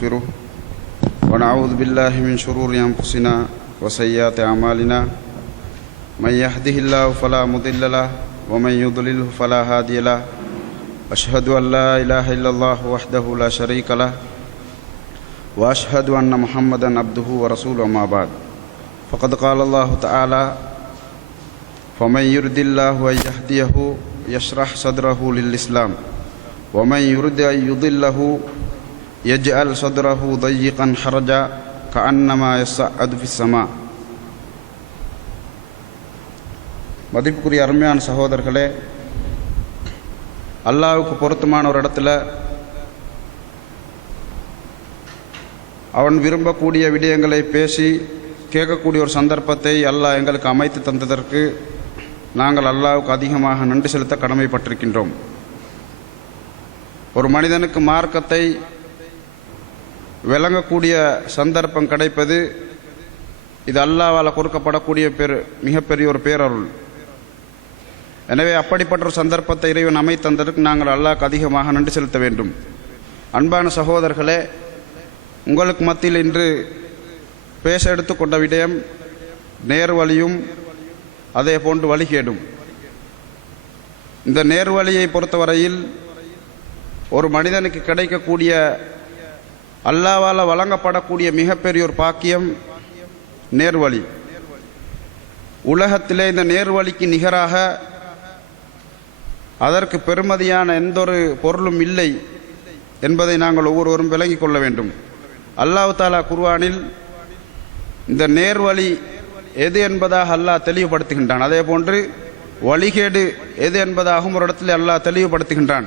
ونستغفره ونعوذ بالله من شرور أنفسنا وسيئات أعمالنا. من يهده الله فلا مضل له ومن يضلله فلا هادي له. أشهد أن لا إله إلا الله وحده لا شريك له وأشهد أن محمدا عبده ورسوله ما بعد. فقد قال الله تعالى فمن يرد الله أن يهديه يشرح صدره للإسلام ومن يرد أن يضله يجعل صدره ضيقا حرجا كأنما يصعد في السماء மதிப்புக்குரிய அருமையான சகோதரர்களே அல்லாவுக்கு பொருத்தமான ஒரு இடத்துல அவன் விரும்பக்கூடிய விடயங்களை பேசி கேட்கக்கூடிய ஒரு சந்தர்ப்பத்தை அல்லாஹ் எங்களுக்கு அமைத்து தந்ததற்கு நாங்கள் அல்லாவுக்கு அதிகமாக நன்றி செலுத்த கடமைப்பட்டிருக்கின்றோம் ஒரு மனிதனுக்கு மார்க்கத்தை விளங்கக்கூடிய சந்தர்ப்பம் கிடைப்பது இது அல்லாவால் கொடுக்கப்படக்கூடிய பெரு மிகப்பெரிய ஒரு பேரருள். எனவே அப்படிப்பட்ட ஒரு சந்தர்ப்பத்தை இறைவன் அமைத்ததற்கு நாங்கள் அல்லாஹ்க்கு அதிகமாக நன்றி செலுத்த வேண்டும். அன்பான சகோதரர்களே உங்களுக்கு மத்தியில் இன்று பேச எடுத்துக்கொண்ட விடயம் நேர்வழியும் அதே போன்று வழிகேடும். இந்த நேர்வழியை பொறுத்தவரையில் ஒரு மனிதனுக்கு கிடைக்கக்கூடிய அல்லாவால் வழங்கப்படக்கூடிய மிகப்பெரிய ஒரு பாக்கியம் நேர்வழி. உலகத்திலே இந்த நேர்வழிக்கு நிகராக அதற்கு பெருமதியான எந்தொரு பொருளும் இல்லை என்பதை நாங்கள் ஒவ்வொருவரும் விளங்கிக் கொள்ள வேண்டும். அல்லாஹ் தாலா குர்வானில் இந்த நேர்வழி எது என்பதாக அல்லாஹ் தெளிவுபடுத்துகின்றான். அதே போன்று வழிகேடு எது என்பதாகவும் ஒரு இடத்தில் அல்லாஹ் தெளிவுபடுத்துகின்றான்.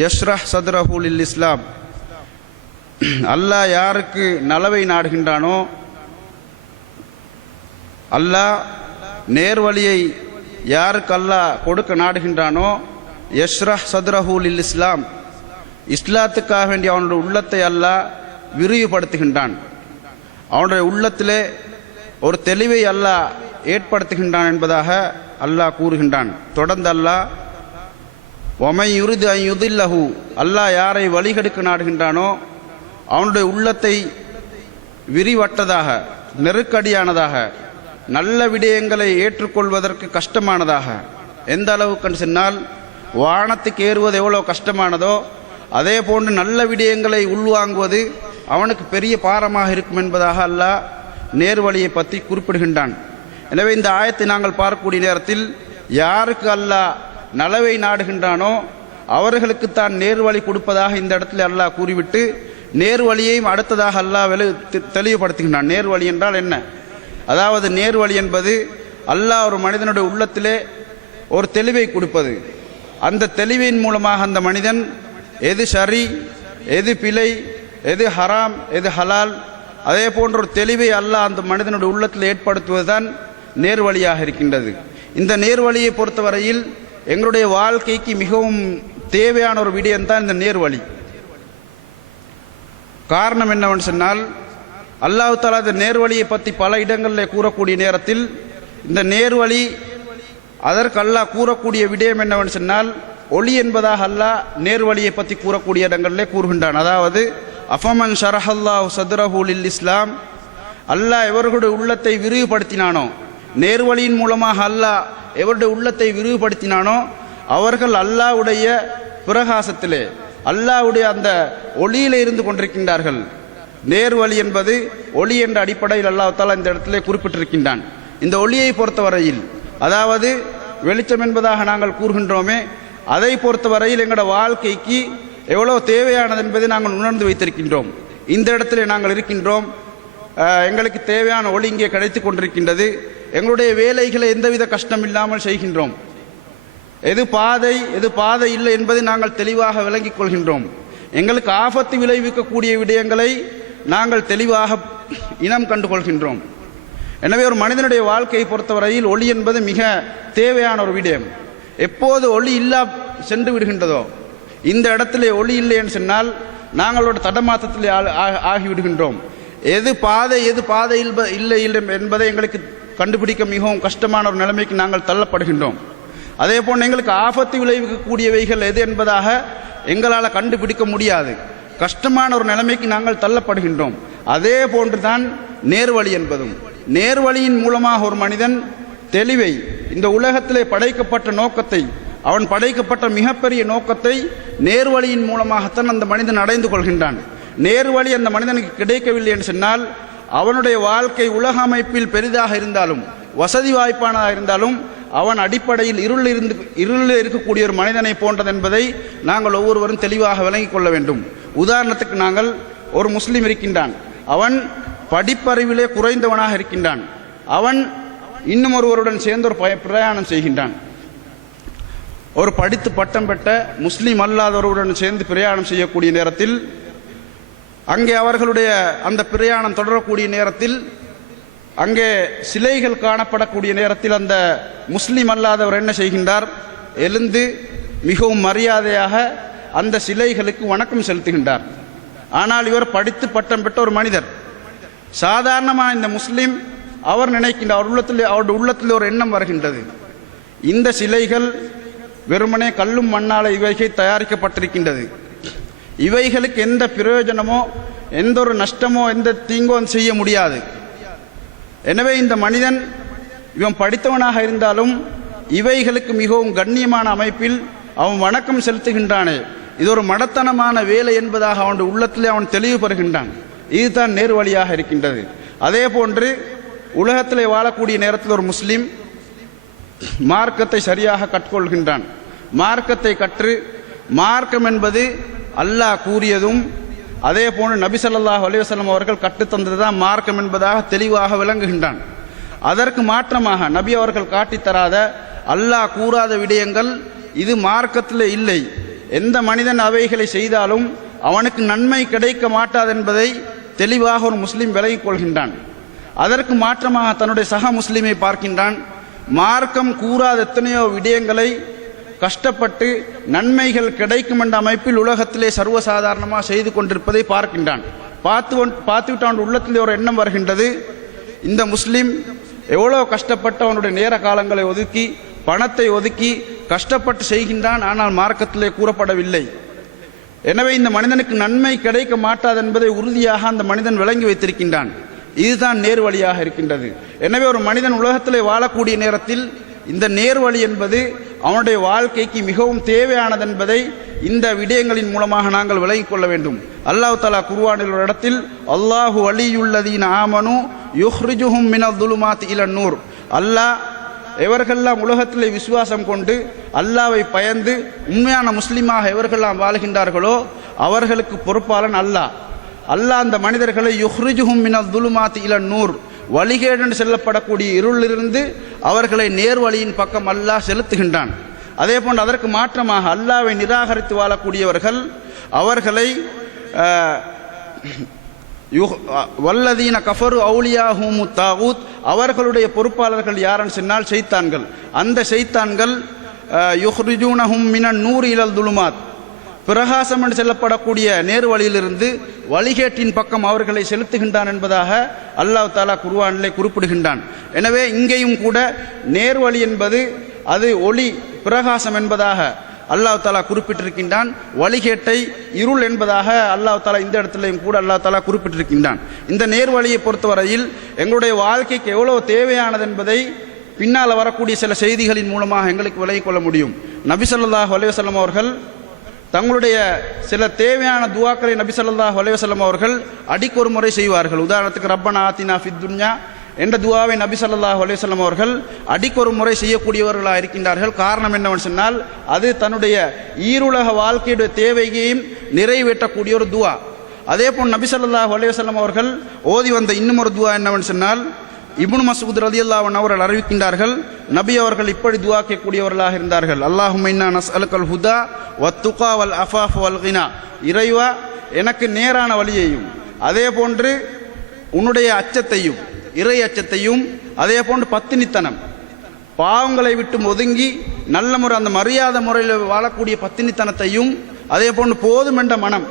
யஷ்ரஹ் சத்ரஹு இல் இஸ்லாம் அல்லாஹ் யாருக்கு நலவை நாடுகின்றானோ அல்லாஹ் நேர்வழியை யாருக்கு அல்லாஹ் கொடுக்க நாடுகின்றானோ யஷ்ரஹ் சத்ரஹு இல் இஸ்லாம் இஸ்லாத்துக்காக வேண்டிய அவனுடைய உள்ளத்தை அல்லாஹ் விரிவுபடுத்துகின்றான். அவனுடைய உள்ளத்திலே ஒரு தெளிவை அல்லாஹ் ஏற்படுத்துகின்றான் என்பதாக அல்லாஹ் கூறுகின்றான். தொடர்ந்து அல்லாஹ் ஒமை யுருது ஐயுதில்லஹு அல்லாஹ் யாரை வழிகெடுக்க நாடுகின்றானோ அவனுடைய உள்ளத்தை விரிவட்டதாக நெருக்கடியானதாக நல்ல விடயங்களை ஏற்றுக்கொள்வதற்கு கஷ்டமானதாக எந்த அளவுக்கு சொன்னால் வானத்துக்கு ஏறுவது எவ்வளோ கஷ்டமானதோ அதே போன்று நல்ல விடயங்களை உள்வாங்குவது அவனுக்கு பெரிய பாரமாக இருக்கும் என்பதாக அல்லாஹ் நேர்வழியை பற்றி குறிப்பிடுகின்றான். எனவே இந்த ஆயத்தை நாங்கள் பார்க்கக்கூடிய நேரத்தில் யாருக்கு அல்லாஹ் நலவை நாடுகின்றானோ அவர்களுக்கு தான் நேர்வழி கொடுப்பதாக இந்த இடத்துல அல்லாஹ் கூறிவிட்டு நேர்வழியையும் அடுத்ததாக அல்லாஹ் வெளி தெளிவுபடுத்துகின்றான். நேர்வழி என்றால் என்ன? அதாவது நேர்வழி என்பது அல்லாஹ் ஒரு மனிதனுடைய உள்ளத்திலே ஒரு தெளிவை கொடுப்பது. அந்த தெளிவின் மூலமாக அந்த மனிதன் எது சரி எது பிழை எது ஹராம் எது ஹலால் அதே போன்ற ஒரு தெளிவை அல்லாஹ் அந்த மனிதனுடைய உள்ளத்தில் ஏற்படுத்துவதுதான் நேர்வழியாக இருக்கின்றது. இந்த நேர்வழியை பொறுத்தவரையில் எங்களுடைய வாழ்க்கைக்கு மிகவும் தேவையான ஒரு விடயம்தான் இந்த நேர்வழி. காரணம் என்னவென்று சொன்னால் அல்லாஹு தாலா இந்த நேர்வழியை பற்றி பல இடங்களில் கூறக்கூடிய நேரத்தில் இந்த நேர்வழி அதற்கு அல்லாஹ் கூறக்கூடிய விடயம் என்னவென்று சொன்னால் ஒளி என்பதாக அல்லாஹ் நேர்வழியை பற்றி கூறக்கூடிய இடங்களிலே கூறுகின்றான். அதாவது அஃபமன் ஷரஹல்லாஹ் சதுரஹூலில் இஸ்லாம் அல்லாஹ் எவர்களுடைய உள்ளத்தை விரிவுபடுத்தினானோ நேர்வழியின் மூலமாக அல்லாஹ் எவருடைய உள்ளத்தை விரிவுபடுத்தினானோ அவர்கள் அல்லாஹ்வுடைய பிரகாசத்திலே அல்லாஹ்வுடைய அந்த ஒளியில இருந்து கொண்டிருக்கின்றார்கள். நேர்வழி என்பது ஒளி என்ற அடிப்படையில் அல்லாஹால இந்த இடத்துல குறிப்பிட்டிருக்கின்றான். இந்த ஒளியை பொறுத்தவரையில் அதாவது வெளிச்சம் என்பதாக நாங்கள் கூறுகின்றோமே அதை பொறுத்தவரையில் எங்களோட வாழ்க்கைக்கு எவ்வளோ தேவையானது என்பதை நாங்கள் உணர்ந்து வைத்திருக்கின்றோம். இந்த இடத்துல நாங்கள் இருக்கின்றோம். எங்களுக்கு தேவையான ஒளி இங்கே கிடைத்து கொண்டிருக்கின்றது. எங்களுடைய வேலைகளை எந்தவித கஷ்டம் இல்லாமல் செய்கின்றோம். எது பாதை எது பாதை இல்லை என்பதை நாங்கள் தெளிவாக விளங்கிக் கொள்கின்றோம். எங்களுக்கு ஆபத்து விளைவிக்கக்கூடிய விடயங்களை நாங்கள் தெளிவாக இனம் கண்டு கொள்கின்றோம் எனவே ஒரு மனிதனுடைய வாழ்க்கையை பொறுத்தவரையில் ஒளி என்பது மிக தேவையான ஒரு விடயம். எப்போது ஒளி இல்லா சென்று விடுகின்றதோ இந்த இடத்துல ஒளி இல்லை என்று சொன்னால் நாங்களோட தடமாற்றத்தில் ஆ- ஆ- ஆகிவிடுகின்றோம். எது பாதை எது பாதை இல்லை இல்லை என்பதை எங்களுக்கு கண்டுபிடிக்க மிகவும் கஷ்டமான ஒரு நிலைமைக்கு நாங்கள் தள்ளப்படுகின்றோம். அதே போன்று எங்களுக்கு ஆபத்து விளைவிக்கக்கூடியவைகள் எது என்பதாக எங்களால் கண்டுபிடிக்க முடியாது. கஷ்டமான ஒரு நிலைமைக்கு நாங்கள் தள்ளப்படுகின்றோம். அதே போன்றுதான் நேர்வழி என்பதும். நேர்வழியின் மூலமாக ஒரு மனிதன் தெளிவை இந்த உலகத்திலே படைக்கப்பட்ட நோக்கத்தை அவன் படைக்கப்பட்ட மிகப்பெரிய நோக்கத்தை நேர்வழியின் மூலமாகத்தான் அந்த மனிதன் அடைந்து கொள்கின்றான். நேர்வழி அந்த மனிதனுக்கு கிடைக்கவில்லை என்று சொன்னால் அவனுடைய வாழ்க்கை உலக அமைப்பில் பெரிதாக இருந்தாலும் வசதி வாய்ப்பானதாக இருந்தாலும் அவன் அடிப்படையில் இருள் இருந்து இருளில் இருக்கக்கூடிய ஒரு மனிதனை போன்றது என்பதை நாங்கள் ஒவ்வொருவரும் தெளிவாக விளங்கிக் கொள்ள வேண்டும். உதாரணத்துக்கு நாங்கள் ஒரு முஸ்லீம் இருக்கின்றான். அவன் படிப்பறிவிலே குறைந்தவனாக இருக்கின்றான். அவன் இன்னும் ஒருவருடன் சேர்ந்து ஒரு பய பிரயாணம் செய்கின்றான். ஒரு படித்து பட்டம் பெற்ற முஸ்லீம் அல்லாதவருடன் சேர்ந்து பிரயாணம் செய்யக்கூடிய நேரத்தில் அங்கே அவர்களுடைய அந்த பிரயாணம் தொடரக்கூடிய நேரத்தில் அங்கே சிலைகள் காணப்படக்கூடிய நேரத்தில் அந்த முஸ்லீம் அல்லாதவர் என்ன செய்கின்றார்? எழுந்து மிகவும் மரியாதையாக அந்த சிலைகளுக்கு வணக்கம் செலுத்துகின்றார். ஆனால் இவர் படித்து பட்டம் பெற்ற ஒரு மனிதர். சாதாரணமாக இந்த முஸ்லீம் அவர் நினைக்கின்ற அவர் உள்ளத்தில் அவருடைய உள்ளத்தில் ஒரு எண்ணம் வருகின்றது. இந்த சிலைகள் வெறுமனே கல்லும் மண்ணால இவைகை தயாரிக்கப்பட்டிருக்கின்றது. இவைகளுக்கு எந்த பிரயோஜனமோ எந்த ஒரு நஷ்டமோ எந்த தீங்கோ செய்ய முடியாது. எனவே இந்த மனிதன் இவன் படித்தவனாக இருந்தாலும் இவைகளுக்கு மிகவும் கண்ணியமான அமைப்பில் அவன் வணக்கம் செலுத்துகின்றானே. இது ஒரு மடத்தனமான வேலை என்பதாக அவனுடைய உள்ளத்திலே அவன் தெளிவு பெறுகின்றான். இதுதான் நேர்வழியாக இருக்கின்றது. அதே போன்று உலகத்திலே வாழக்கூடிய நேரத்தில் ஒரு முஸ்லீம் மார்க்கத்தை சரியாக கற்கொள்கின்றான் மார்க்கத்தை கற்று மார்க்கம் என்பது அல்லாஹ் கூறியதும் அதே போன்று நபிசல்லாஹ் ஸல்லல்லாஹு அவர்கள் கற்றுத்தந்ததுதான் மார்க்கம் என்பதாக தெளிவாக விளங்குகின்றான். அதற்கு மாற்றமாக நபி அவர்கள் காட்டித் தராத அல்லாஹ் கூறாத விடயங்கள் இது மார்க்கத்தில் இல்லை. எந்த மனிதன் அவைகளை செய்தாலும் அவனுக்கு நன்மை கிடைக்க மாட்டாது என்பதை தெளிவாக ஒரு முஸ்லீம் விலகிக் கொள்கின்றான். அதற்கு மாற்றமாக தன்னுடைய சக முஸ்லீமை பார்க்கின்றான். மார்க்கம் கூறாத எத்தனையோ விடயங்களை கஷ்டப்பட்டு நன்மைகள் கிடைக்கும் என்ற அமைப்பில் உலகத்திலே சர்வசாதாரணமாக செய்து கொண்டிருப்பதை பார்க்கின்றான். பார்த்து பார்த்துவிட்டு அவன் உள்ளத்திலே ஒரு எண்ணம் வருகின்றது. இந்த முஸ்லீம் எவ்வளோ கஷ்டப்பட்டு அவனுடைய நேர காலங்களை ஒதுக்கி பணத்தை ஒதுக்கி கஷ்டப்பட்டு செய்கின்றான் ஆனால் மார்க்கத்திலே கூறப்படவில்லை. எனவே இந்த மனிதனுக்கு நன்மை கிடைக்க மாட்டாது என்பதை உறுதியாக அந்த மனிதன் விளங்கி வைத்திருக்கின்றான். இதுதான் நேர்வழியாக இருக்கின்றது. எனவே ஒரு மனிதன் உலகத்திலே வாழக்கூடிய நேரத்தில் இந்த நேர்வழி என்பது அவனுடைய வாழ்க்கைக்கு மிகவும் தேவையானது என்பதை இந்த விடயங்களின் மூலமாக நாங்கள் விலகிக் கொள்ள வேண்டும். அல்லாஹ் தலா குர்வானில் ஒரு இடத்தில் அல்லாஹு வலியுள்ளதீன் ஆமனு யுஹ்ரிஜுஹும் மினல் துலுமாத் இலன் நூர். அல்லாஹ் எவர்கள்லாம் உலகத்திலே விசுவாசம் கொண்டு அல்லாவை பயந்து உண்மையான முஸ்லீமாக எவர்கள்லாம் வாழ்கின்றார்களோ அவர்களுக்கு பொறுப்பாளன் அல்லாஹ். அல்லாஹ் அந்த மனிதர்களை யுஹ்ரிஜுஹும் மினல் துலுமாத் இலன் நூர் வழிகேடன் செல்லப்படக்கூடிய இருளிலிருந்து அவர்களை நேர்வழியின் பக்கம் அல்லாஹ் செலுத்துகின்றான். அதே போன்று அதற்கு மாற்றமாக அல்லாவை நிராகரித்து வாழக்கூடியவர்கள் அவர்களை யுஹ்- வல்லதீன கஃபரு அவுலியாஹுமு தாவூத் அவர்களுடைய பொறுப்பாளர்கள் யாருன்னு சொன்னால் செய்தான்கள் அந்த செய்தான்கள் யுஹ்ரிஜூனஹும் மினன் நூறு இழல் துலுமாத். பிரகாசம் என்று செல்லப்படக்கூடிய நேர் வழியிலிருந்து வழிகேட்டின் பக்கம் அவர்களை செலுத்துகின்றான் என்பதாக அல்லாஹ் தாலா குர்ஆனிலே குறிப்பிடுகின்றான். எனவே இங்கேயும் கூட நேர்வழி என்பது அது ஒளி பிரகாசம் என்பதாக அல்லாஹ் தாலா குறிப்பிட்டிருக்கின்றான். வழிகேட்டை இருள் என்பதாக அல்லாஹ் தாலா இந்த இடத்துலையும் கூட அல்லாஹ் தாலா குறிப்பிட்டிருக்கின்றான். இந்த நேர்வழியை பொறுத்தவரையில் எங்களுடைய வாழ்க்கைக்கு எவ்வளவு தேவையானது என்பதை பின்னால் வரக்கூடிய சில செய்திகளின் மூலமாக எங்களுக்கு விலகிக் கொள்ள முடியும். நபி ஸல்லல்லாஹு அலைஹி அவர்கள் தங்களுடைய சில தேவையான துவாக்களை நபி ஸல்லல்லாஹு அலைஹி அவர்கள் அவர்கள் ஒரு முறை செய்வார்கள். உதாரணத்துக்கு ரப்பனா ஆத்தினா ஃபித்துன்யா என்ற துவாவை நபி ஸல்லல்லாஹு அலைஹி அவர்கள் அவர்கள் ஒரு முறை செய்யக்கூடியவர்களாக இருக்கின்றார்கள். காரணம் என்னவென்று சொன்னால் அது தன்னுடைய ஈருலக வாழ்க்கையுடைய தேவையையும் நிறைவேற்றக்கூடிய ஒரு துவா. அதே போல் நபி ஸல்லல்லாஹு அலைஹி அவர்கள் ஓதி வந்த இன்னும் ஒரு துவா என்னவென்று சொன்னால் இபுன் மசூத் ரலியல்லாஹு அல்லாவன் அவர்கள் அறிவிக்கின்றார்கள் நபி அவர்கள் இப்படி துஆ கேட்கக்கூடியவர்களாக இருந்தார்கள். அல்லாஹும்ம இன்னா நஸ்அலுக்கல் ஹுதா வத்துகா வல் அஃபாஃப் வல் கினா. இறைவா எனக்கு நேரான வழியையும் அதே போன்று உன்னுடைய அச்சத்தையும் இறை அச்சத்தையும் அதே போன்று பத்தினித்தனம் பாவங்களை விட்டு ஒதுங்கி நல்ல முறை அந்த மரியாதை முறையில் வாழக்கூடிய பத்தினித்தனத்தையும் அதே போன்று போதுமென்ற மனம்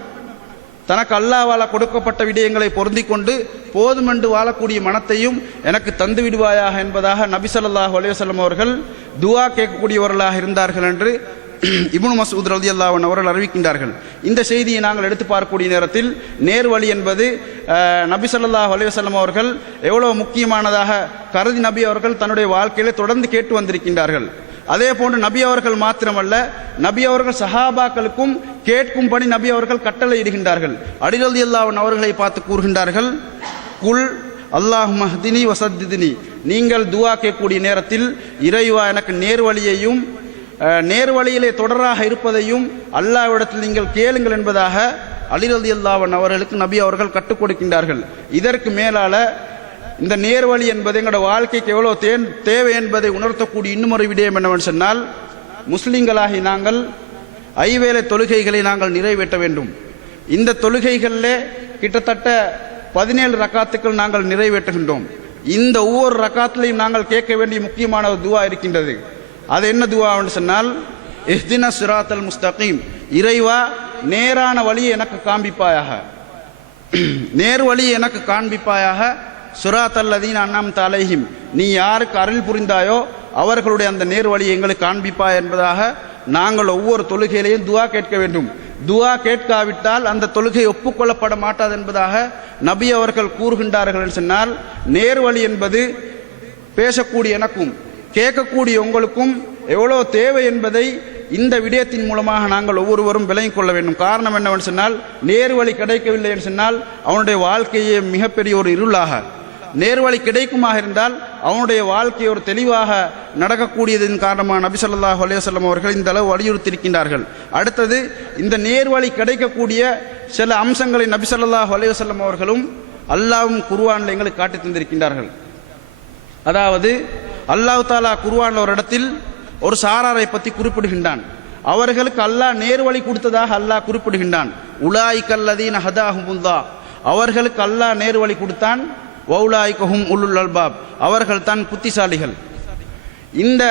தனக்கு அல்லாவால் கொடுக்கப்பட்ட விடயங்களை பொருந்தி கொண்டு போதுமென்று வாழக்கூடிய மனத்தையும் எனக்கு தந்து விடுவாயாக என்பதாக நபி ஸல்லல்லாஹு அலைஹி அவர்கள் துவா கேட்கக்கூடியவர்களாக இருந்தார்கள் என்று இபுன் மசூத் ரதி அல்லாவன் அவர்கள் அறிவிக்கின்றார்கள். இந்த செய்தியை நாங்கள் எடுத்து பார்க்கக்கூடிய நேரத்தில் நேர்வழி என்பது நபி ஸல்லல்லாஹு அலைஹி அவர்கள் எவ்வளவு முக்கியமானதாக கருதி நபி அவர்கள் தன்னுடைய வாழ்க்கையில தொடர்ந்து கேட்டு வந்திருக்கின்றார்கள். அதே போன்று நபி அவர்கள் மாத்திரமல்ல நபி அவர்கள் சஹாபாக்களுக்கும் கேட்கும் பணி நபி அவர்கள் கட்டளை இடுகின்றார்கள் அடிரதி அல்லாஹ் அவர்களை பார்த்து கூறுகின்றார்கள் குல் அல்லாஹ் மஹ்தினி வசத்தினி நீங்கள் துவா கேட்கக்கூடிய நேரத்தில் இறைவா எனக்கு நேர்வழியையும் நேர்வழியிலே தொடராக இருப்பதையும் அல்லாவிடத்தில் நீங்கள் கேளுங்கள் என்பதாக அலிரதி அல்லாவன் அவர்களுக்கு நபி அவர்கள் கற்றுக் கொடுக்கின்றார்கள். இதற்கு மேலால இந்த நேர்வழி என்பது எங்களோட வாழ்க்கைக்கு எவ்வளோ தே- தேவை என்பதை உணர்த்தக்கூடிய இன்னும் விடயம் என்னவென்று சொன்னால் முஸ்லிம்களாகி நாங்கள் ஐவேளை தொழுகைகளை நாங்கள் நிறைவேற்ற வேண்டும். இந்த தொழுகைகளிலே கிட்டத்தட்ட பதினேழு ரக்காத்துக்கள் நாங்கள் நிறைவேற்றுகின்றோம். இந்த ஒவ்வொரு ரக்காத்திலையும் நாங்கள் கேட்க வேண்டிய முக்கியமான ஒரு துவா இருக்கின்றது. அது என்ன துவான்னு சொன்னால் எஹ்தின சிராத்தல் முஸ்தகீம். இறைவா நேரான வழியை எனக்கு காண்பிப்பாயாக. நேர் வழியை எனக்கு காண்பிப்பாயாக. சுராத் அல்லதீன் அண்ணாம் தலைஹிம் நீ யாருக்கு அருள் புரிந்தாயோ அவர்களுடைய அந்த நேர்வழி எங்களுக்கு காண்பிப்பாய் என்பதாக நாங்கள் ஒவ்வொரு தொழுகையிலையும் துவா கேட்க வேண்டும். துவா கேட்காவிட்டால் அந்த தொழுகை ஒப்புக்கொள்ளப்பட மாட்டாது என்பதாக நபி அவர்கள் கூறுகின்றார்கள் என்று சொன்னால் நேர்வழி என்பது பேசக்கூடிய எனக்கும் கேட்கக்கூடிய உங்களுக்கும் எவ்வளோ தேவை என்பதை இந்த விடயத்தின் மூலமாக நாங்கள் ஒவ்வொருவரும் விளங்கிக் கொள்ள வேண்டும். காரணம் என்னவென்று சொன்னால் நேர்வழி கிடைக்கவில்லை என்று சொன்னால் அவனுடைய வாழ்க்கையே மிகப்பெரிய ஒரு இருளாக. நேர்வழி கிடைக்குமாக இருந்தால் அவனுடைய வாழ்க்கை ஒரு தெளிவாக நடக்கக்கூடியதன் காரணமாக நபி ஸல்லல்லாஹு அலைஹி அவர்கள் இந்த அளவு வலியுறுத்தியிருக்கின்றார்கள். அடுத்தது இந்த நேர்வழி கிடைக்கக்கூடிய சில அம்சங்களை நபி ஸல்லல்லாஹு அலைஹி அவர்களும் அல்லாவும் குருவானில் எங்களுக்கு காட்டி தந்திருக்கின்றார்கள். அதாவது அல்லாஹ் தாலா குருவான் ஒரு இடத்தில் ஒரு சாராரை பற்றி குறிப்பிடுகின்றான். அவர்களுக்கு அல்லாஹ் நேர்வழி கொடுத்ததாக அல்லாஹ் குறிப்பிடுகின்றான். உலாய் கல்லதீன் ஹதாஹுமுல்லா அவர்களுக்கு அல்லாஹ் நேர்வழி கொடுத்தான். வௌலாய்கஹும் உலுல் அல்பாப். அவர்கள் தான் புத்திசாலிகள். இந்த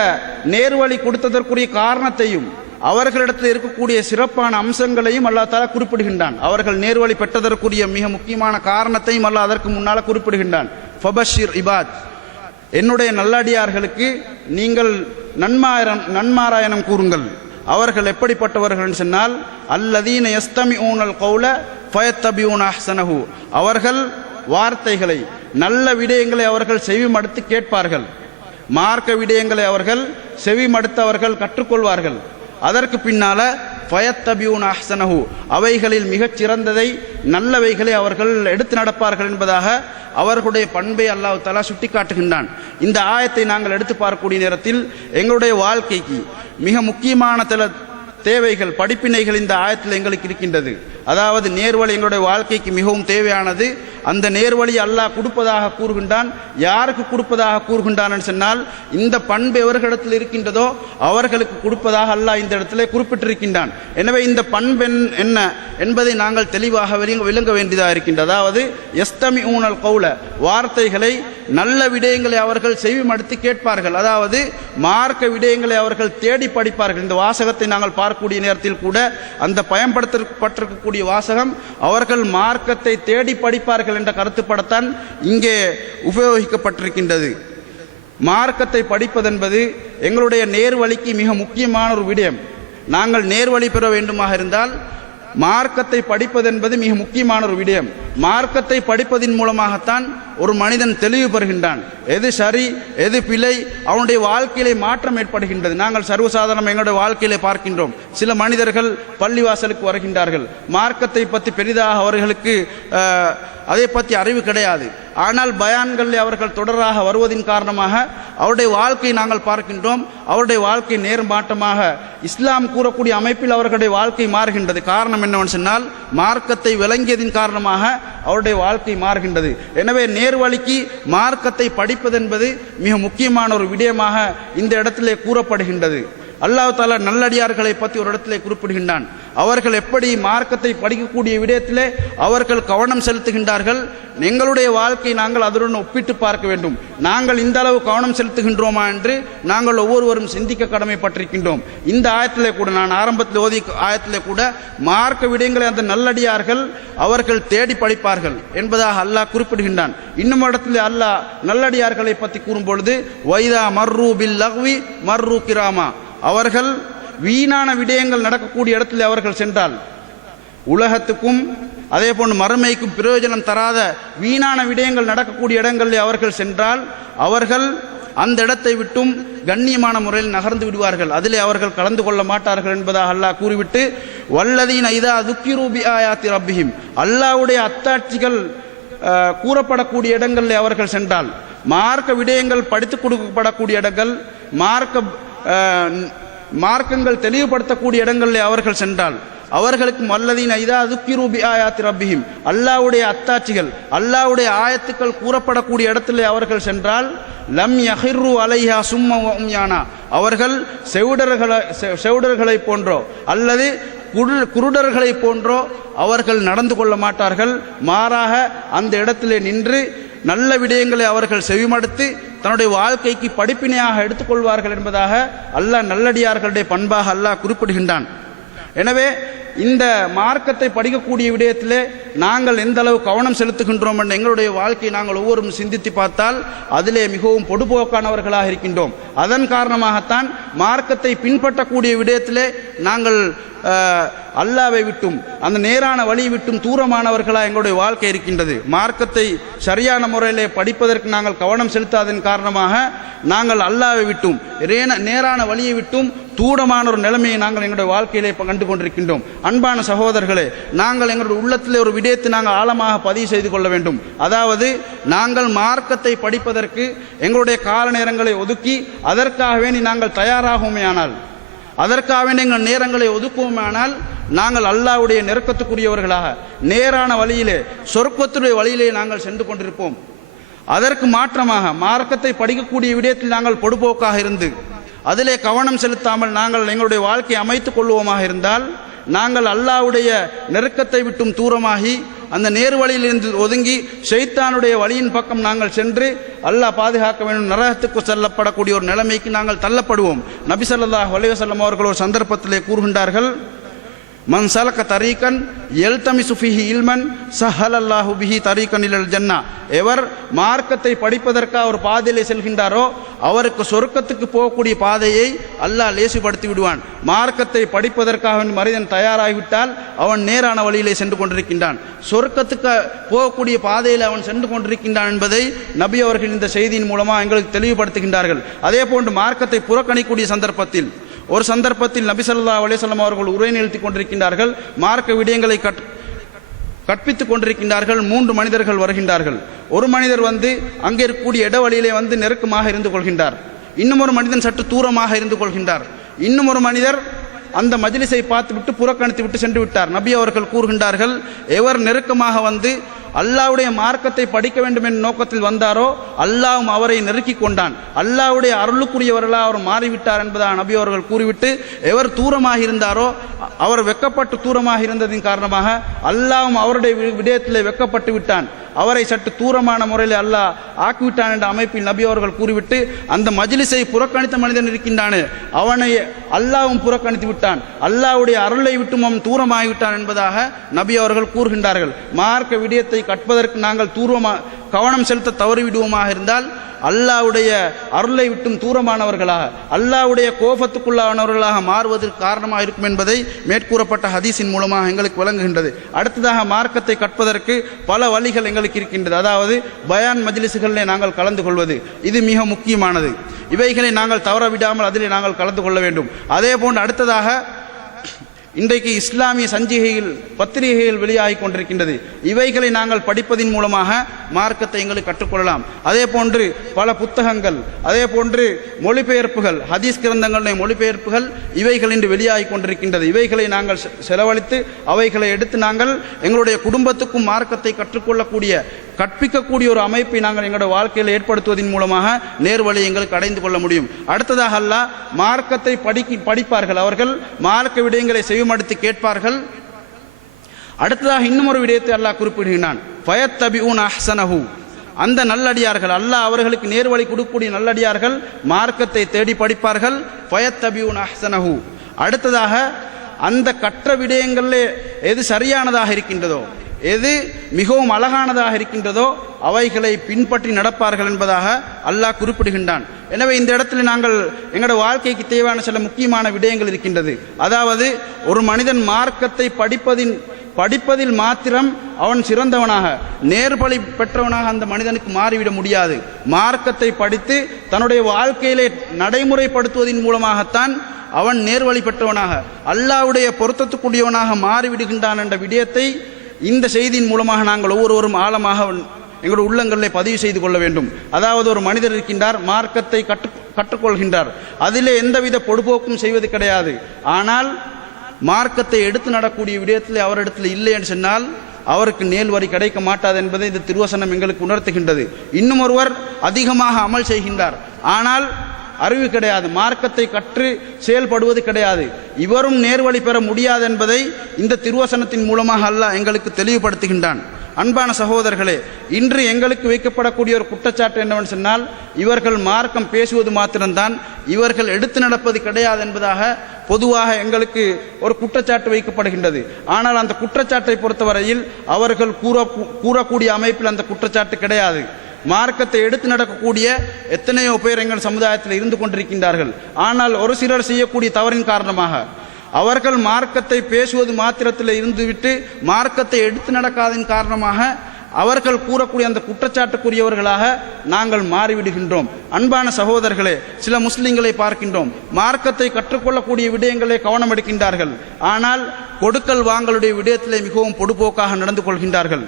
நேர்வழி கொடுத்ததற்குரிய காரணத்தையும் அவர்களிடத்தில் இருக்கக்கூடிய சிறப்பான அம்சங்களையும் அல்லாஹ் தாலா குறிப்பிடுகின்றான். அவர்கள் நேர்வழி பெற்றதற்குரிய மிக முக்கியமான காரணத்தையும் அல்ல அதற்கு முன்னால் குறிப்பிடுகின்றான். ஃபபஷிர் இபாத். என்னுடைய நல்லடியார்களுக்கு நீங்கள் நன்மாரம் நன்மாராயணம் கூறுங்கள். அவர்கள் எப்படிப்பட்டவர்கள் சொன்னால் அல்லதீன எஸ்தமி ஊனல் கௌல ஃபயத்தபியூன் அஹ்சனஹு. அவர்கள் வார்த்தைகளை நல்ல விடயங்களை அவர்கள் செவிமடுத்து கேட்பார்கள். மார்க்க விடயங்களை அவர்கள் செவிமடுத்து அவர்கள் கற்றுக்கொள்வார்கள். அதற்கு பின்னால ஃபயத்தபியூன் அஹ்சனஹு அவைகளில் மிகச் சிறந்ததை நல்லவைகளை அவர்கள் எடுத்து நடப்பார்கள் என்பதாக அவர்களுடைய பண்பை அல்லாஹ் தலா சுட்டிக்காட்டுகின்றான். இந்த ஆயத்தை நாங்கள் எடுத்து பார்க்கக்கூடிய நேரத்தில் எங்களுடைய வாழ்க்கைக்கு மிக முக்கியமான சில தேவைகள் படிப்பினைகள் இந்த ஆயத்தில் எங்களுக்கு இருக்கின்றது. அதாவது நேர்வழி எங்களுடைய வாழ்க்கைக்கு மிகவும் தேவையானது. அந்த நேர்வழி அல்லாஹ் கொடுப்பதாக கூறுகின்றான். யாருக்கு கொடுப்பதாக கூறுகின்றான் சொன்னால் இந்த பண்பு எவர்களிடத்தில் இருக்கின்றதோ அவர்களுக்கு கொடுப்பதாக அல்லாஹ் இந்த இடத்திலே குறிப்பிட்டிருக்கின்றான். எனவே இந்த பண்பு என்ன என்பதை நாங்கள் தெளிவாக விளங்க விளங்க வேண்டியதாக இருக்கின்றது. அதாவது எஸ்தமி ஊனல் கௌல வார்த்தைகளை நல்ல விடயங்களை அவர்கள் செவிமடுத்து கேட்பார்கள். அதாவது மார்க்க விடயங்களை அவர்கள் தேடி படிப்பார்கள். இந்த வாசகத்தை நாங்கள் பார்க்கக்கூடிய நேரத்தில் கூட அந்த பயன்படுத்தப்பட்டிருக்கக்கூடிய வாசகம் அவர்கள் மார்க்கத்தை தேடி படிப்பார்கள் என்ற கருத்துப்படத்தான் இங்கே உபயோகிக்கப்பட்டிருக்கின்றது. மார்க்கத்தை படிப்பதென்பது எங்களுடைய நேர்வழிக்கு மிக முக்கியமான ஒரு விடயம். நாங்கள் நேர்வழி பெற வேண்டுமாக இருந்தால் மார்க்கத்தை படிப்பதென்பது மிக முக்கியமான ஒரு விடயம். மார்க்கத்தை படிப்பதின் மூலமாகத்தான் ஒரு மனிதன் தெளிவு பெறுகின்றான். எது சரி எது பிழை அவனுடைய வாழ்க்கையிலே மாற்றம் ஏற்படுகின்றது. நாங்கள் சர்வசாதாரணம் எங்களுடைய வாழ்க்கையிலே பார்க்கின்றோம். சில மனிதர்கள் பள்ளிவாசலுக்கு வருகின்றார்கள். மார்க்கத்தை பற்றி பெரிதாக அவர்களுக்கு அதை பற்றி அறிவு கிடையாது. ஆனால் பயான்களில் அவர்கள் தொடராக வருவதின் காரணமாக அவருடைய வாழ்க்கையை நாங்கள் பார்க்கின்றோம். அவருடைய வாழ்க்கை நேர்மாட்டமாக இஸ்லாம் கூறக்கூடிய அமைப்பில் அவர்களுடைய வாழ்க்கை மாறுகின்றது. காரணம் என்னவென்று சொன்னால் மார்க்கத்தை விளங்கியதின் காரணமாக அவருடைய வாழ்க்கை மாறுகின்றது. எனவே நேர்வழிக்கு மார்க்கத்தை படிப்பதென்பது மிக முக்கியமான ஒரு விடயமாக இந்த இடத்திலே கூறப்படுகின்றது. அல்லாஹ் தாலா நல்லடியார்களை பற்றி ஒரு இடத்திலே குறிப்பிடுகின்றான். அவர்கள் எப்படி மார்க்கத்தை படிக்கக்கூடிய விடயத்திலே அவர்கள் கவனம் செலுத்துகின்றார்கள். எங்களுடைய வாழ்க்கை நாங்கள் அதனுடன் ஒப்பிட்டு பார்க்க வேண்டும். நாங்கள் இந்த அளவு கவனம் செலுத்துகின்றோமா என்று நாங்கள் ஒவ்வொருவரும் சிந்திக்க கடமைப்பட்டிருக்கின்றோம். இந்த ஆயத்திலே கூட நான் ஆரம்பத்தில் ஓதி ஆயத்திலே கூட மார்க்க விடயங்களை அந்த நல்லடியார்கள் அவர்கள் தேடி படிப்பார்கள் என்பதாக அல்லாஹ் குறிப்பிடுகின்றான். இன்னும் இடத்துல அல்லாஹ் நல்லடியார்களை பற்றி கூறும்பொழுது வைதா மர்ரூ பில் லஹ்வி மர்ரூ கிராமா. அவர்கள் வீணான விடயங்கள் நடக்கக்கூடிய இடத்தில் அவர்கள் சென்றால் உலகத்துக்கும் அதே போன்று மறுமைக்கும் பிரயோஜனம் தராத வீணான விடயங்கள் நடக்கக்கூடிய இடங்களில் அவர்கள் சென்றால் அவர்கள் அந்த இடத்தை விட்டும் கண்ணியமான முறையில் நகர்ந்து விடுவார்கள். அதிலே அவர்கள் கலந்து கொள்ள மாட்டார்கள் என்பதாக அல்லாஹ் கூறிவிட்டு வல்லதீன் ஐதா துக்கிரூபி ஆயாத்தி ரப்பிஹிம். அல்லாஹ்வுடைய அத்தாட்சிகள் கூறப்படக்கூடிய இடங்களில் அவர்கள் சென்றால் மார்க்க விடயங்கள் படித்துக் கொடுக்கப்படக்கூடிய இடங்கள் மார்க்க மார்க்கங்கள் தெளிவுபடுத்தக்கூடிய இடங்களில் அவர்கள் சென்றால் அவர்களுக்கு மல்லதீன் ஐதா துக்கிரூபி ஆயாத்தி ரப்பிஹிம் அல்லாவுடைய அத்தாட்சிகள் அல்லாவுடைய ஆயத்துக்கள் கூறப்படக்கூடிய இடத்திலே அவர்கள் சென்றால் லம் யஹிர்ரு அலைஹா சும்ம உம்யானா அவர்கள் செவிடர்களை செ- போன்றோ அல்லது குரு- குருடர்களைப் போன்றோ அவர்கள் நடந்து கொள்ள மாட்டார்கள் மாறாக அந்த இடத்திலே நின்று நல்ல விடயங்களை அவர்கள் செவிமடுத்து தன்னுடைய வாழ்க்கைக்கு படிப்பினையாக எடுத்துக்கொள்வார்கள் என்பதாக அல்லாஹ் நல்லடியார்களுடைய பண்பாக அல்லாஹ் குறிப்பிடுகின்றான். எனவே இந்த மார்க்கத்தை படிக்கக்கூடிய விடயத்திலே நாங்கள் எந்த அளவு கவனம் செலுத்துகின்றோம் என்ற எங்களுடைய வாழ்க்கையை நாங்கள் ஒவ்வொருவரும் சிந்தித்து பார்த்தால் அதிலே மிகவும் பொடுபோக்கானவர்களாக இருக்கின்றோம். அதன் காரணமாகத்தான் மார்க்கத்தை பின்பற்றக்கூடிய விடயத்திலே நாங்கள் அல்லாவை விட்டும் அந்த நேரான வழியை விட்டும் தூரமானவர்களாக எங்களுடைய வாழ்க்கை இருக்கின்றது. மார்க்கத்தை சரியான முறையிலே படிப்பதற்கு நாங்கள் கவனம் செலுத்தாதன் காரணமாக நாங்கள் அல்லாவை விட்டும் ரேன- நேரான வழியை விட்டும் தூரமான ஒரு நிலைமையை நாங்கள் எங்களுடைய வாழ்க்கையிலே கண்டு கொண்டிருக்கின்றோம் அன்பான சகோதரர்களே நாங்கள் எங்களுடைய உள்ளத்தில் ஒரு விடயத்தை நாங்கள் ஆழமாக பதிவு செய்து கொள்ள வேண்டும். அதாவது நாங்கள் மார்க்கத்தை படிப்பதற்கு எங்களுடைய கால நேரங்களை ஒதுக்கி அதற்காக வேண்டி நாங்கள் தயாராகுமேயானால் அதற்காக வேண்டி எங்கள் நேரங்களை ஒதுக்குவோமானால் நாங்கள் அல்லாஹ்வுடைய நெருக்கத்துக்குரியவர்களாக நேரான வழியிலே சொர்க்கத்துடைய வழியிலே நாங்கள் சென்று கொண்டிருப்போம். அதற்கு மாற்றமாக மார்க்கத்தை படிக்கக்கூடிய விடயத்தில் நாங்கள் பொடுபோக்காக இருந்து அதிலே கவனம் செலுத்தாமல் நாங்கள் எங்களுடைய வாழ்க்கையை அமைத்துக் கொள்வோமாக இருந்தால் நாங்கள் அல்லாஹ்வுடைய நெருக்கத்தை விட்டும் தூரமாகி அந்த நேர்வழியில் இருந்து ஒதுங்கி ஷைத்தானுடைய வழியின் பக்கம் நாங்கள் சென்று அல்லாஹ் பாதுகாக்க வேண்டும் நரகத்துக்கு செல்லப்படக்கூடிய ஒரு நிலைமைக்கு நாங்கள் தள்ளப்படுவோம். நபி ஸல்லல்லாஹு அலைஹி அவர்கள் ஒரு சந்தர்ப்பத்திலே கூறுகின்றார்கள் மன் சலக்க தரீக்கன் எல்தமிசு ஃபிஹி இல்மன் சஹலல்லாஹு பிஹி தரீக்கன் இலல் ஜன்னா எவர் மார்க்கத்தை படிப்பதற்காக ஒரு பாதையிலே செல்கின்றாரோ அவருக்கு சொர்க்கத்துக்கு போகக்கூடிய பாதையை அல்லாஹ் லேசுபடுத்தி விடுவான் மார்க்கத்தை படிப்பதற்காக மனிதன் தயாராகிவிட்டால் அவன் நேரான வழியிலே சென்று கொண்டிருக்கின்றான் சொர்க்கத்துக்கு போகக்கூடிய பாதையில் அவன் சென்று கொண்டிருக்கின்றான் என்பதை நபி அவர்கள் இந்த செய்தியின் மூலமாக எங்களுக்கு தெளிவுபடுத்துகின்றார்கள் அதே போன்று மார்க்கத்தை புறக்கணிக்கூடிய சந்தர்ப்பத்தில் ஒரு சந்தர்ப்பத்தில் நபிசல்லா ஸல்லல்லாஹு அவர்கள் உரை நிறுத்தி கொண்டிருக்கின்றார்கள் மார்க்க விடயங்களை கட் கற்பித்துக் கொண்டிருக்கின்றார்கள் மூன்று மனிதர்கள் வருகின்றார்கள். ஒரு மனிதர் வந்து அங்கே இருக்கக்கூடிய இடவழியிலே வந்து நெருக்கமாக இருந்து கொள்கின்றார். இன்னும் ஒரு மனிதன் சற்று தூரமாக இருந்து கொள்கின்றார். இன்னும் ஒரு மனிதர் அந்த மஜிலிசை பார்த்து விட்டு புறக்கணித்து விட்டு சென்று விட்டார். நபி அவர்கள் கூறுகின்றார்கள் எவர் நெருக்கமாக வந்து அல்லாவுடைய மார்க்கத்தை படிக்க வேண்டும் என்ற நோக்கத்தில் வந்தாரோ அல்லாவும் அவரை நெருக்கிக் கொண்டான். அல்லாஹ்வுடைய அருளுக்குரியவர்களாக அவர் மாறிவிட்டார் என்பதாக நபி அவர்கள் கூறிவிட்டு எவர் தூரமாக இருந்தாரோ அவர் வெக்கப்பட்டு தூரமாக இருந்ததின் காரணமாக அல்லாவும் அவருடைய வி- விடயத்திலே வெக்கப்பட்டு விட்டான். அவரை சற்று தூரமான முறையில் அல்லாஹ் ஆக்கிவிட்டான் என்ற அமைப்பில் நபி அவர்கள் கூறிவிட்டு அந்த மஜிலிசை புறக்கணித்த மனிதன் இருக்கின்றானே அவனை அல்லாவும் புறக்கணித்து விட்டான். அல்லாவுடைய அருளை விட்டு அவன் தூரமாகிவிட்டான் என்பதாக நபி அவர்கள் கூறுகின்றார்கள். மார்க்க விடயத்தை கற்பதற்கு நாங்கள் தூரமாக கவனம் செலுத்த தவறிவிடுவோமாக இருந்தால் அல்லாவுடைய அருளை விட்டும் தூரமானவர்களாக அல்லாவுடைய கோபத்துக்குள்ளானவர்களாக மாறுவதற்கு காரணமாக இருக்கும் என்பதை மேற்கூறப்பட்ட ஹதீஸின் மூலமாக எங்களுக்கு விளங்குகின்றது. அடுத்ததாக மார்க்கத்தை கற்பதற்கு பல வழிகள் எங்களுக்கு இருக்கின்றது. அதாவது பயான் மஜ்லிஸுகளிலே நாங்கள் கலந்து கொள்வது. இது மிக முக்கியமானது. இவைகளை நாங்கள் தவற விடாமல் அதிலே நாங்கள் கலந்து கொள்ள வேண்டும். அதே போன்று அடுத்ததாக இன்றைக்கு இஸ்லாமிய சஞ்சிகைகள் பத்திரிகைகள் வெளியாகி கொண்டிருக்கின்றது. இவைகளை நாங்கள் படிப்பதின் மூலமாக மார்க்கத்தை எங்களுக்கு கற்றுக்கொள்ளலாம். அதே போன்று பல புத்தகங்கள் அதே போன்று மொழிபெயர்ப்புகள் ஹதீஸ் கிரந்தங்களுடைய மொழிபெயர்ப்புகள் இவைகள் இன்று வெளியாகி கொண்டிருக்கின்றது. இவைகளை நாங்கள் செ- செலவழித்து அவைகளை எடுத்து நாங்கள் எங்களுடைய குடும்பத்துக்கும் மார்க்கத்தை கற்றுக்கொள்ளக்கூடிய கற்பிக்கக்கூடிய ஒரு அமைப்பை நாங்கள் எங்களுடைய வாழ்க்கையில் ஏற்படுத்துவதன் மூலமாக நேர்வழி எங்களுக்கு அடைந்து கொள்ள முடியும். அடுத்ததாக அல்லாஹ் மார்க்கத்தை படிக்க படிப்பார்கள். அவர்கள் மார்க்க விடயங்களை செவிமடுத்து கேட்பார்கள். அடுத்ததாக இன்னும் ஒரு விடயத்தை அல்லாஹ் குறிப்பிடுகிறான் ஃபயத்தபிஊன் அஹ்சனஹு. அந்த நல்லடியார்கள் அல்லாஹ் அவர்களுக்கு நேர்வழி கொடுக்கக்கூடிய நல்லடியார்கள் மார்க்கத்தை தேடி படிப்பார்கள். ஃபயத்தபிஊன் அஹ்சனஹு. அடுத்ததாக அந்த கற்ற விடயங்களில் எது சரியானதாக இருக்கின்றதோ எது மிகவும் அழகானதாக இருக்கின்றதோ அவைகளை பின்பற்றி நடப்பார்கள் என்பதாக அல்லாஹ் குறிப்பிடுகின்றான். எனவே இந்த இடத்துல நாங்கள் எங்களோட வாழ்க்கைக்கு தேவையான சில முக்கியமான விடயங்கள் இருக்கின்றது. அதாவது ஒரு மனிதன் மார்க்கத்தை படிப்பதின் படிப்பதில் மாத்திரம் அவன் சிறந்தவனாக நேர்பலி பெற்றவனாக அந்த மனிதனுக்கு மாறிவிட முடியாது. மார்க்கத்தை படித்து தன்னுடைய வாழ்க்கையிலே நடைமுறைப்படுத்துவதன் மூலமாகத்தான் அவன் நேர்வழி பெற்றவனாக அல்லாவுடைய பொருத்தத்துக்குரியவனாக மாறிவிடுகின்றான் என்ற விடயத்தை இந்த செய்தியின் மூலமாக நாங்கள் ஒவ்வொருவரும் ஆழமாக எங்களுடைய உள்ளங்களை பதிவு செய்து கொள்ள வேண்டும். அதாவது ஒரு மனிதர் இருக்கின்றார் மார்க்கத்தை கற்று கற்றுக்கொள்கின்றார். அதிலே எந்தவித பொடுபோக்கும் செய்வது கிடையாது. ஆனால் மார்க்கத்தை எடுத்து நடக்கூடிய விடயத்தில் அவரிடத்தில் இல்லை என்று சொன்னால் அவருக்கு நேல் வரி கிடைக்க மாட்டாது என்பதை இந்த திருவசனம் எங்களுக்கு உணர்த்துகின்றது. இன்னும் ஒருவர் அதிகமாக அமல் செய்கின்றார். ஆனால் அறிவு கிடையாது மார்க்கத்தை கற்று செயல்படுவது கிடையாது. இவரும் நேர்வழி பெற முடியாது என்பதை இந்த திருவசனத்தின் மூலமாக அல்ல எங்களுக்கு தெளிவுபடுத்துகின்றான். அன்பான சகோதரர்களே இன்று எங்களுக்கு வைக்கப்படக்கூடிய ஒரு குற்றச்சாட்டு என்னவென்று சொன்னால் இவர்கள் மார்க்கம் பேசுவது மாத்திரம்தான் இவர்கள் எடுத்து நடப்பது கிடையாது என்பதாக பொதுவாக எங்களுக்கு ஒரு குற்றச்சாட்டு வைக்கப்படுகின்றது. ஆனால் அந்த குற்றச்சாட்டை பொறுத்தவரையில் அவர்கள் கூற கூறக்கூடிய அமைப்பில் அந்த குற்றச்சாட்டு கிடையாது. மார்க்கத்தை எடுத்து நடக்கக்கூடிய எத்தனையோ பேர் எங்கள் சமுதாயத்தில் இருந்து கொண்டிருக்கின்றார்கள். ஆனால் ஒரு சிலர் செய்யக்கூடிய தவறின் காரணமாக அவர்கள் மார்க்கத்தை பேசுவது மாத்திரத்தில் இருந்துவிட்டு மார்க்கத்தை எடுத்து நடக்காதன் காரணமாக அவர்கள் கூறக்கூடிய அந்த குற்றச்சாட்டுக்குரியவர்களாக நாங்கள் மாறிவிடுகின்றோம். அன்பான சகோதரர்களே சில முஸ்லிம்களை பார்க்கின்றோம். மார்க்கத்தை கற்றுக்கொள்ளக்கூடிய விடயங்களை கவனம் எடுக்கின்றார்கள் ஆனால் கொடுக்கல் வாங்களுடைய விடயத்திலே மிகவும் பொடுபோக்காக நடந்து கொள்கின்றார்கள்.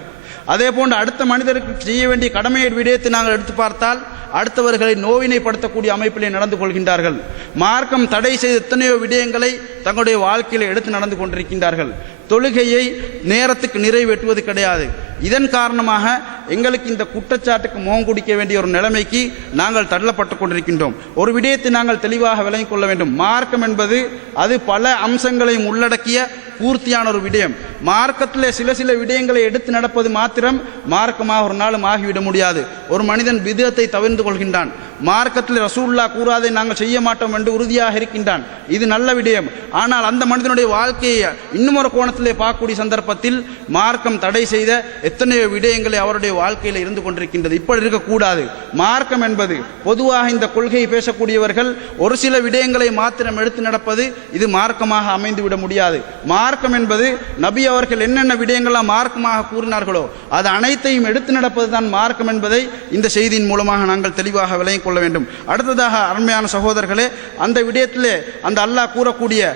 அதே போன்று அடுத்த மனிதருக்கு செய்ய வேண்டிய கடமையை விடயத்தை நாங்கள் எடுத்து பார்த்தால் அடுத்தவர்களை நோவினைப்படுத்தக்கூடிய அமைப்பிலே நடந்து கொள்கின்றார்கள். மார்க்கம் தடை செய்த எத்தனையோ விடயங்களை தங்களுடைய வாழ்க்கையில் எடுத்து நடந்து கொண்டிருக்கின்றார்கள். தொழுகையை நேரத்துக்கு நிறைவேற்றுவது கிடையாது. இதன் காரணமாக எங்களுக்கு இந்த குற்றச்சாட்டுக்கு முகம் குடிக்க வேண்டிய ஒரு நிலைமைக்கு நாங்கள் தள்ளப்பட்டு கொண்டிருக்கின்றோம். ஒரு விடயத்தை நாங்கள் தெளிவாக விளங்கிக் கொள்ள வேண்டும். மார்க்கம் என்பது அது பல அம்சங்களையும் உள்ளடக்கிய பூர்த்தியான ஒரு விடயம். மார்க்கத்தில் சில சில விடயங்களை எடுத்து நடப்பது மாத்திரம் மார்க்கமாக ஒரு நாளும் ஆகிவிட முடியாது. ஒரு மனிதன் விதத்தை தவிர்ந்து கொள்கின்றான். மார்க்கத்தில் ரசூல்லா கூறாதை நாங்கள் செய்ய மாட்டோம் என்று உறுதியாக இருக்கின்றான். இது நல்ல விடயம். ஆனால் அந்த மனிதனுடைய வாழ்க்கையை இன்னும் ஒரு கோணத்திலே பார்க்கக்கூடிய சந்தர்ப்பத்தில் மார்க்கம் தடை செய்த எத்தனையோ விடயங்களை அவருடைய வாழ்க்கையில் இருந்து கொண்டிருக்கின்றது. இப்படி இருக்கக்கூடாது. மார்க்கம் என்பது பொதுவாக இந்த கொள்கையை பேசக்கூடியவர்கள் ஒரு சில விடயங்களை மாத்திரம் எடுத்து நடப்பது இது மார்க்கமாக அமைந்து விட முடியாது மார்க்கம் என்பது நபி அவர்கள் என்னென்ன விடயங்கள்லாம் மார்க்கமாக கூறினார்களோ அது அனைத்தையும் எடுத்து நடப்பது தான் மார்க்கம் என்பதை இந்த செய்தியின் மூலமாக நாங்கள் தெளிவாக விளங்கிக் கொள்ள வேண்டும். அடுத்ததாக அருமையான சகோதரர்களே அந்த விடயத்திலே அந்த அல்லாஹ் கூறக்கூடிய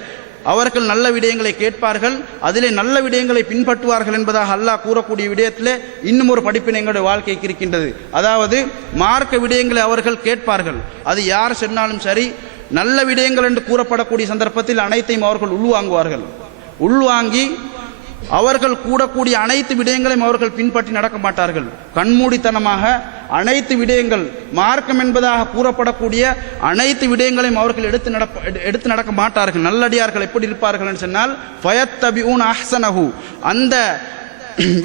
அவர்கள் நல்ல விடயங்களை கேட்பார்கள் அதிலே நல்ல விடயங்களை பின்பற்றுவார்கள் என்பதாக அல்லாஹ் கூறக்கூடிய விடயத்திலே இன்னும் ஒரு படிப்பினை எங்களுடைய வாழ்க்கைக்கு இருக்கின்றது. அதாவது மார்க்க விடயங்களை அவர்கள் கேட்பார்கள். அது யார் சொன்னாலும் சரி நல்ல விடயங்கள் என்று கூறப்படக்கூடிய சந்தர்ப்பத்தில் அனைத்தையும் அவர்கள் உள்வாங்குவார்கள். உள்வாங்கி அவர்கள் கூடக்கூடிய அனைத்து விடயங்களையும் அவர்கள் பின்பற்றி நடக்க மாட்டார்கள். கண்மூடித்தனமாக அனைத்து விடயங்கள் மார்க்கம் என்பதாக கூறப்படக்கூடிய அனைத்து விடயங்களையும் அவர்கள் எடுத்து நடப்ப எடுத்து நடக்க மாட்டார்கள். நல்லடியார்கள் எப்படி இருப்பார்கள் என்று சொன்னால் ஃபயத்தபிஊன் அஹ்சனஹு. அந்த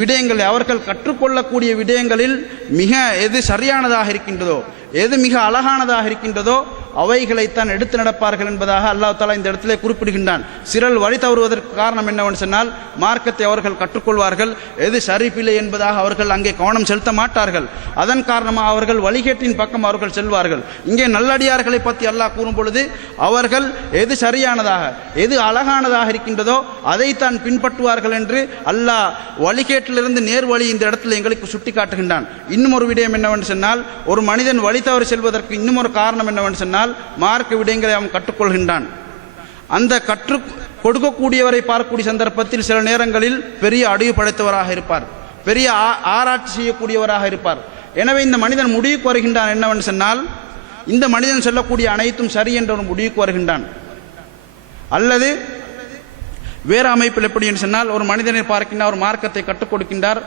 விடயங்களை அவர்கள் கற்றுக்கொள்ளக்கூடிய விடயங்களில் மிக எது சரியானதாக இருக்கின்றதோ எது மிக அழகானதாக இருக்கின்றதோ அவைகளைத்தான் எடுத்து நடப்பார்கள் என்பதாக அல்லாஹ் தாலா இந்த இடத்திலே குறிப்பிடுகின்றான். சிறல் வழி தவறுவதற்கு காரணம் என்னவென்று சொன்னால் மார்க்கத்தை அவர்கள் கற்றுக்கொள்வார்கள் எது சரிப்பில்லை என்பதாக அவர்கள் அங்கே கவனம் செலுத்த மாட்டார்கள். அதன் காரணமாக அவர்கள் வழிகேட்டின் பக்கம் அவர்கள் செல்வார்கள். இங்கே நல்லடியார்களை பற்றி அல்லாஹ் கூறும் பொழுது அவர்கள் எது சரியானதாக எது அழகானதாக இருக்கின்றதோ அதைத்தான் பின்பற்றுவார்கள் என்று அல்லாஹ் வழிகேட்டிலிருந்து நேர் வழி இந்த இடத்துல எங்களுக்கு சுட்டி காட்டுகின்றான் இன்னும் ஒரு விடயம் என்னவென்று சொன்னால் ஒரு மனிதன் வழி தவறு செல்வதற்கு இன்னும் ஒரு காரணம் என்னவென்று சொன்னால் மார்க்க விடயங்களை அவன் கற்றுக்கொள்கின்றான். அந்த கற்று கொடுக்கக்கூடியவரை பார்க்கக்கூடிய சந்தர்ப்பத்தில் சில நேரங்களில் பெரிய அடிவு படைத்தவராக இருப்பார். பெரிய ஆ- ஆராய்ச்சி செய்யக்கூடியவராக இருப்பார். எனவே இந்த மனிதன் முடிவுக்கு வருகின்றான் என்னவென்று சொன்னால் இந்த மனிதன் சொல்லக்கூடிய அனைத்தும் சரி என்ற ஒரு முடிவுக்கு வருகின்றான். அல்லது வேறு அமைப்பில் எப்படி என்று சொன்னால் ஒரு மனிதனை பார்க்கின்றார் ஒரு மார்க்கத்தை கற்றுக் கொடுக்கின்றார்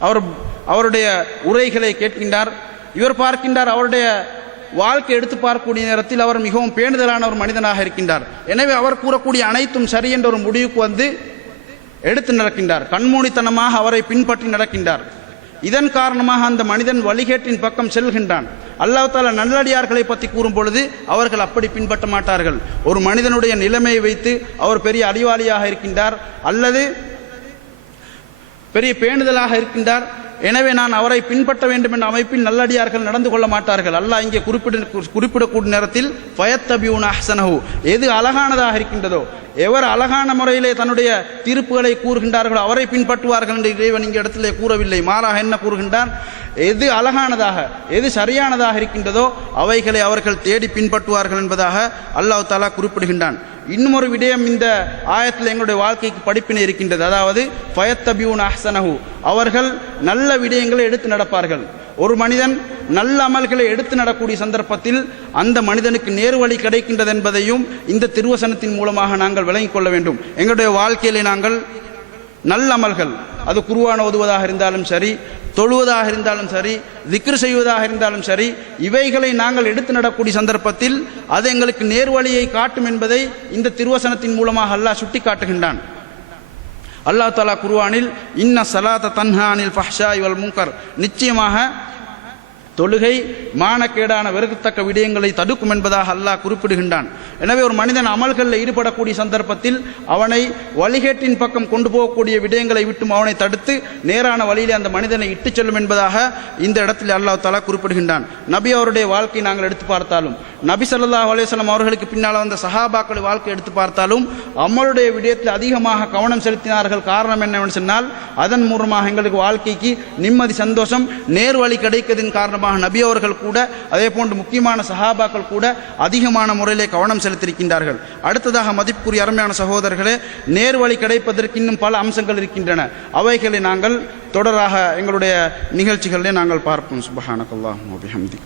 அவர் அவருடைய உரைகளை கேட்கின்றார் இவர் பார்க்கின்றார் அவருடைய வாழ்க்கை எடுத்து பார்க்கக்கூடிய நேரத்தில் அவர் மிகவும் பேணுதலான ஒரு மனிதனாக இருக்கின்றார். எனவே அவர் கூறக்கூடிய அனைத்தும் சரி என்ற ஒரு முடிவுக்கு வந்து எடுத்து நடக்கின்றார். கண்மூடித்தனமாக அவரை பின்பற்றி நடக்கின்றார். இதன் காரணமாக அந்த மனிதன் வழிகேட்டின் பக்கம் செல்கின்றான். அல்லாஹால தாலா நல்லடியார்களை பற்றி கூறும் பொழுது அவர்கள் அப்படி பின்பற்ற மாட்டார்கள். ஒரு மனிதனுடைய நிலைமையை வைத்து அவர் பெரிய அறிவாளியாக இருக்கின்றார். அல்லது பெரிய பேணுதலாக இருக்கின்றார். எனவே நான் அவரை பின்பற்ற வேண்டும் என்ற அமைப்பில் நல்லடியார்கள் நடந்து கொள்ள மாட்டார்கள். அல்லாஹ் இங்கே குறிப்பிட குறிப்பிடக்கூடிய நேரத்தில் ஃபயத்தபியூன் அஹ்சனஹு எது அழகானதாக இருக்கின்றதோ எவர் அழகான முறையிலே தன்னுடைய தீர்ப்புகளை கூறுகின்றார்களோ அவரை பின்பற்றுவார்கள் என்று இறைவன் இங்கே இடத்திலே கூறவில்லை. மாறாக என்ன கூறுகின்றான்? எது அழகானதாக எது சரியானதாக இருக்கின்றதோ அவைகளை அவர்கள் தேடி பின்பற்றுவார்கள் என்பதாக அல்லாஹ் தாலா குறிப்பிடுகின்றான். இன்னும் ஒரு விடயம் இந்த ஆயத்தில் எங்களுடைய வாழ்க்கைக்கு படிப்பினை இருக்கின்றது. அதாவது ஃபயத்தபியூன் அஹ்சனஹு. அவர்கள் நல்ல விடயங்களை எடுத்து நடப்பார்கள். ஒரு மனிதன் நல்ல அமல்களை எடுத்து நடக்கூடிய சந்தர்ப்பத்தில் அந்த மனிதனுக்கு நேர்வழி கிடைக்கின்றது என்பதையும் இந்த திருவசனத்தின் மூலமாக நாங்கள் விளங்கிக் கொள்ள வேண்டும். எங்களுடைய வாழ்க்கையிலே நாங்கள் நல்ல அமல்கள். அது குருவான ஓதுவதாக இருந்தாலும் சரி தொழுவதாக இருந்தாலும் சரி திக்ரு செய்வதாக இருந்தாலும் சரி இவைகளை நாங்கள் எடுத்து நடக்கூடிய சந்தர்ப்பத்தில் அது எங்களுக்கு நேர்வழியை காட்டும் என்பதை இந்த திருவசனத்தின் மூலமாக அல்லாஹ் சுட்டி காட்டுகின்றான் அல்லாஹ் தாலா குருவானில் இன்ன சலாத தன்ஹானில் ஃபஹ்ஷா இவல் முங்கர் நிச்சயமாக தொழுகை மானக்கேடான வெறுக்கத்தக்க விடயங்களை தடுக்கும் என்பதாக அல்லாஹ் குறிப்பிடுகின்றான். எனவே ஒரு மனிதன் அமல்களில் ஈடுபடக்கூடிய சந்தர்ப்பத்தில் அவனை வழிகேட்டின் பக்கம் கொண்டு போகக்கூடிய விடயங்களை விட்டும் அவனை தடுத்து நேரான வழியிலே அந்த மனிதனை இட்டுச் செல்லும் என்பதாக இந்த இடத்தில் அல்லாஹ் தலா குறிப்பிடுகின்றான். நபி அவருடைய வாழ்க்கையை நாங்கள் எடுத்து பார்த்தாலும் நபி சல்லா அலைஹி அவர்களுக்கு பின்னால் வந்த சஹாபாக்கள் வாழ்க்கை எடுத்து பார்த்தாலும் அமலுடைய விடயத்தில் அதிகமாக கவனம் செலுத்தினார்கள். காரணம் என்னவென்று சொன்னால் அதன் மூலமாக எங்களுக்கு வாழ்க்கைக்கு நிம்மதி சந்தோஷம் நேர்வழி கிடைக்கதின் காரணமாக நபி அவர்கள் கூட அதே போன்று முக்கியமான சஹாபாக்கள் கூட அதிகமான முறையிலே கவனம் செலுத்தியிருக்கின்றார்கள். அடுத்ததாக மதிப்புக்குரிய அருமையான சகோதரர்களே நேர்வழி கிடைப்பதற்கு இன்னும் பல அம்சங்கள் இருக்கின்றன. அவைகளை நாங்கள் தொடராக எங்களுடைய நிகழ்ச்சிகளிலே நாங்கள் பார்ப்போம். சுபஹானக்கல்லாஹ் அபிஹம்தி